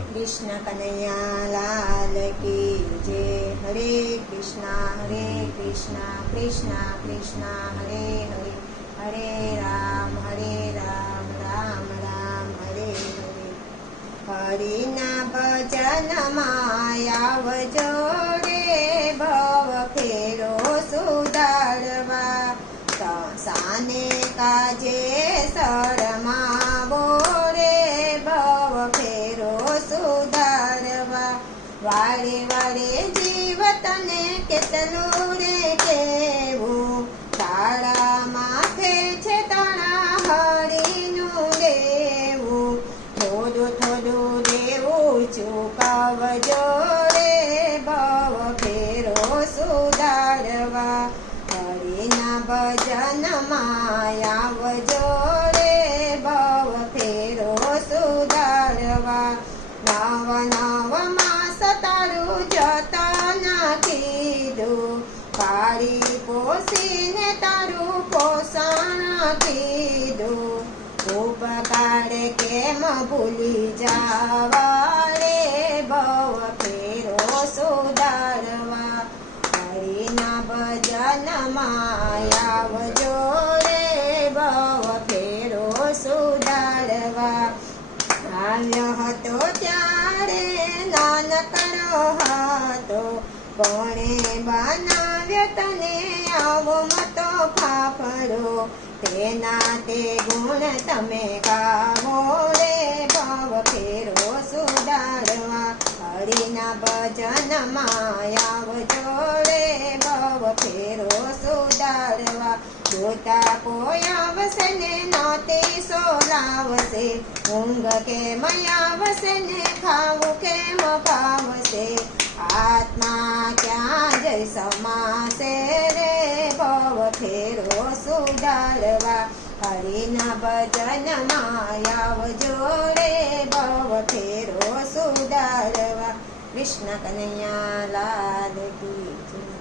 કૃષ્ણ કનૈયા કી જય હરે કૃષ્ણ હરે કૃષ્ણ કૃષ્ણ કૃષ્ણ, હરે હરે હરે રામ હરે રામ રામ રામ, હરે હરે. હરિના ભજનમાં આવજો રે ભવ ફેરો સુધારવા. સાને કાજે શરમાવો વારે વારે જીવતને કેટલું રે કેવું. તાળા માથે છે તાળા હરીનું લેવું થોડું થોડું દેવું ચૂકવજો રે ભવ ફેરો સુધારવા. હરિના ભજનમાં આવજો પાળી પોસીને તારું પોષણ કીધું. ઉપકાર કેમ ભૂલી જાવા રે ભવ ફેરો સુધારવા. હરિના ભજનમાં આવજો રે ભવ ફેરો સુધારવા. આવ્યો હતો ત્યારે નાનકડો કોણે બનાવ્યો તને આવો મતો ફાફડો? તેના તે ગુણ તમે ગાવો રે, ભાવ ફેરો સુધારવા. હરિના ભજન આવજો રે, ભાવ ફેરો સુધારવા. જોતા કોઈ આવશે ને, નાતે સોલાવશે ઊંઘ કેમ આવશે ને, ખાવું કેમ આત્મા સમાશે રે ભવ ફેરો સુધારવા હરિના ભજનમાં માયાવ રે ભવ ફેરો સુધારવા કૃષ્ણ કનૈયા લાલ કી.